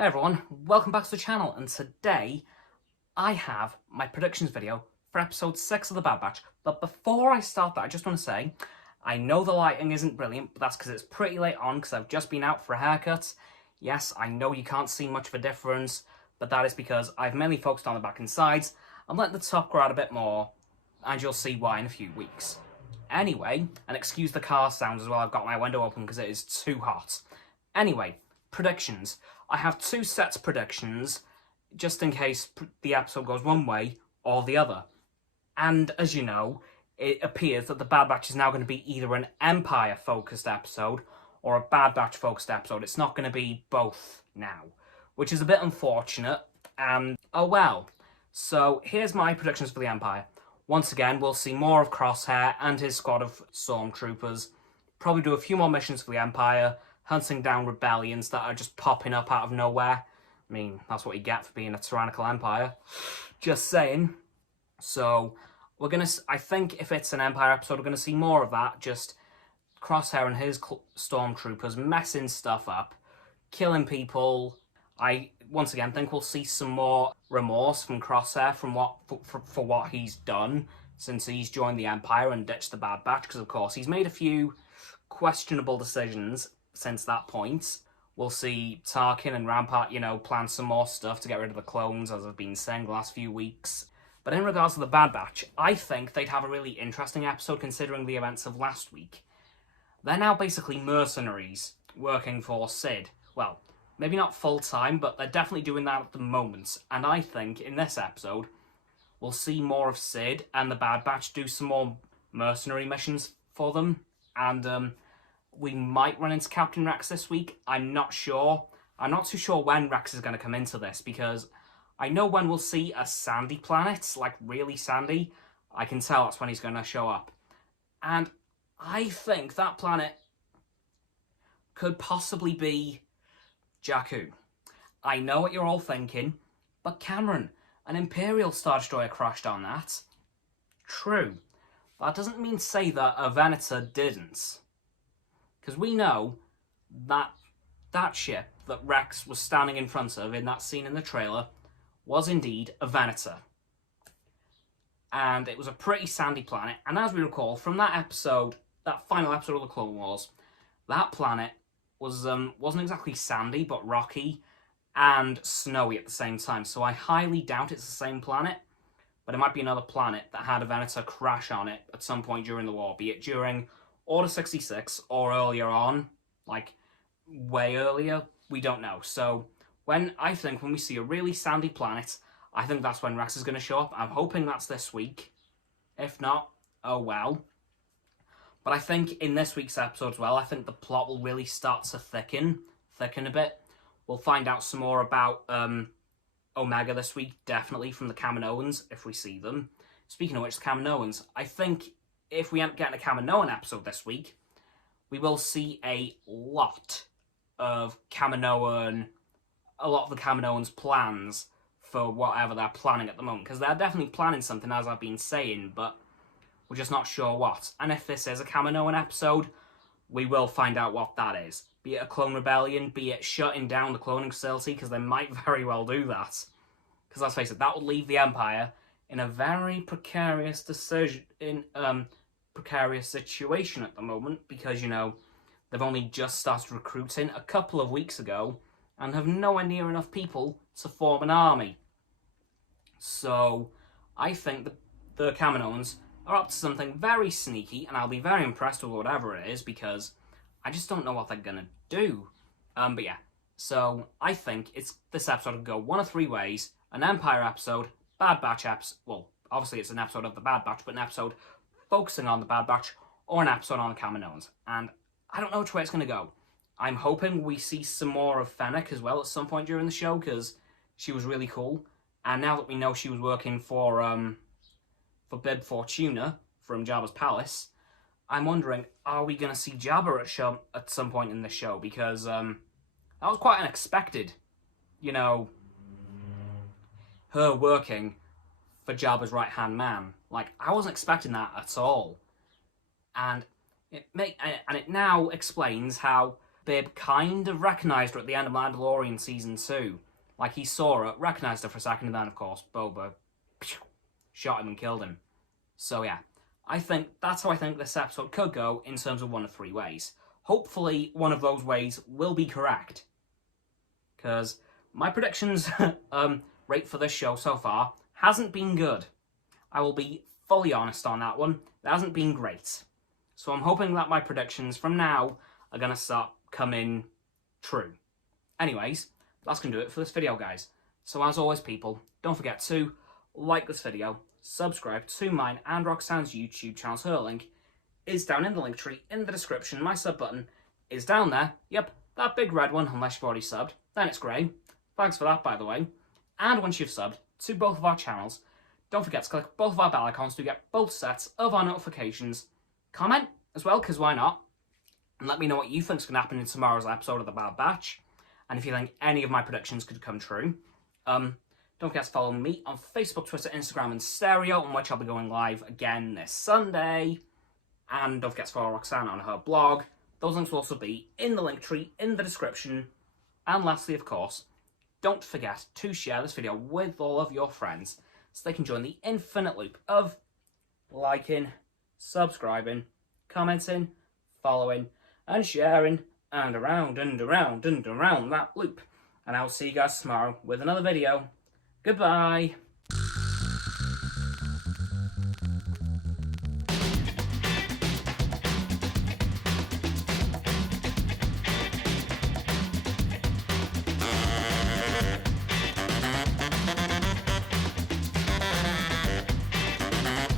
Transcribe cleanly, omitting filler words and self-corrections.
Hey everyone, welcome back to the channel, and today I have my predictions video for episode 6 of The Bad Batch. But before I start that, I just want to say, I know the lighting isn't brilliant, but that's because it's pretty late on because I've just been out for a haircut. Yes, I know you can't see much of a difference, but that is because I've mainly focused on the back and sides. I'm letting the top grow out a bit more, and you'll see why in a few weeks. Anyway, and excuse the car sounds as well, I've got my window open because it is too hot. Anyway, predictions. I have two sets of predictions, just in case the episode goes one way or the other. And as you know, it appears that the Bad Batch is now going to be either an Empire-focused episode or a Bad Batch-focused episode. It's not going to be both now, which is a bit unfortunate, and oh well. So here's my predictions for the Empire. Once again, we'll see more of Crosshair and his squad of stormtroopers, probably do a few more missions for the Empire, hunting down rebellions that are just popping up out of nowhere. I mean, that's what you get for being a tyrannical empire. Just saying. So, I think if it's an Empire episode, we're going to see more of that. Just Crosshair and his stormtroopers messing stuff up, killing people. I, once again, think we'll see some more remorse from Crosshair for what he's done since he's joined the Empire and ditched the Bad Batch. Because, of course, he's made a few questionable decisions since that point. We'll see Tarkin and Rampart, plan some more stuff to get rid of the clones, as I've been saying the last few weeks. But in regards to the Bad Batch, I think they'd have a really interesting episode considering the events of last week. They're now basically mercenaries working for Sid. Well, maybe not full-time, but they're definitely doing that at the moment. And I think in this episode, we'll see more of Sid and the Bad Batch do some more mercenary missions for them. And we might run into Captain Rex this week. I'm not sure. I'm not too sure when Rex is going to come into this, because I know when we'll see a sandy planet, like really sandy, I can tell that's when he's going to show up. And I think that planet could possibly be Jakku. I know what you're all thinking, but Cameron, an Imperial Star Destroyer crashed on that. True. That doesn't mean to say that a Venator didn't. Because we know that that ship that Rex was standing in front of in that scene in the trailer was indeed a Venator. And it was a pretty sandy planet. And as we recall, from that episode, that final episode of the Clone Wars, that planet was wasn't exactly sandy, but rocky and snowy at the same time. So I highly doubt it's the same planet. But it might be another planet that had a Venator crash on it at some point during the war, be it during Order 66 or earlier on, like way earlier, we don't know. So when we see a really sandy planet, I think that's when Rex is going to show up. I'm hoping that's this week. If not, oh well. But I think in this week's episode as well, I think the plot will really start to thicken a bit. We'll find out some more about Omega this week, definitely, from the Kaminoans, if we see them. Speaking of which, the Kaminoans, I think if we end up getting a Kaminoan episode this week, we will see a lot of the Kaminoans' plans for whatever they're planning at the moment. Because they're definitely planning something, as I've been saying, but we're just not sure what. And if this is a Kaminoan episode, we will find out what that is. Be it a clone rebellion, be it shutting down the cloning facility, because they might very well do that. Because let's face it, that would leave the Empire in a very precarious precarious situation at the moment, because, they've only just started recruiting a couple of weeks ago and have nowhere near enough people to form an army. So I think the Kaminoans are up to something very sneaky, and I'll be very impressed with whatever it is, because I just don't know what they're gonna do. But yeah, so I think this episode will go one of three ways: an Empire episode, Bad Batch episode. Well, obviously it's an episode of the Bad Batch, but an episode focusing on the Bad Batch, or an episode on the Kaminoans. And I don't know which way it's going to go. I'm hoping we see some more of Fennec as well at some point during the show, because she was really cool. And now that we know she was working for Bib Fortuna from Jabba's palace, I'm wondering, are we going to see Jabba at some point in the show? Because that was quite unexpected, her working for Jabba's right-hand man. Like, I wasn't expecting that at all. And it now explains how Bib kind of recognised her at the end of Mandalorian Season 2. Like, he saw her, recognised her for a second, and then, of course, Boba shot him and killed him. So, yeah. That's how I think this episode could go in terms of one of three ways. Hopefully, one of those ways will be correct. Because my predictions rate for this show so far hasn't been good. I will be fully honest on that one. It hasn't been great. So I'm hoping that my predictions from now are going to start coming true. Anyways, that's going to do it for this video, guys. So as always, people, don't forget to like this video, subscribe to mine and Roxanne's YouTube channels. Her link is down in the link tree in the description. My sub button is down there. Yep, that big red one, unless you've already subbed. Then it's grey. Thanks for that, by the way. And once you've subbed to both of our channels, don't forget to click both of our bell icons to get both sets of our notifications. Comment as well, because why not? And let me know what you think is going to happen in tomorrow's episode of The Bad Batch. And if you think any of my predictions could come true. Don't forget to follow me on Facebook, Twitter, Instagram, and Stereo, on which I'll be going live again this Sunday. And don't forget to follow Roxanne on her blog. Those links will also be in the link tree in the description. And lastly, of course, don't forget to share this video with all of your friends so they can join the infinite loop of liking, subscribing, commenting, following, and sharing, and around and around and around that loop. And I'll see you guys tomorrow with another video. Goodbye.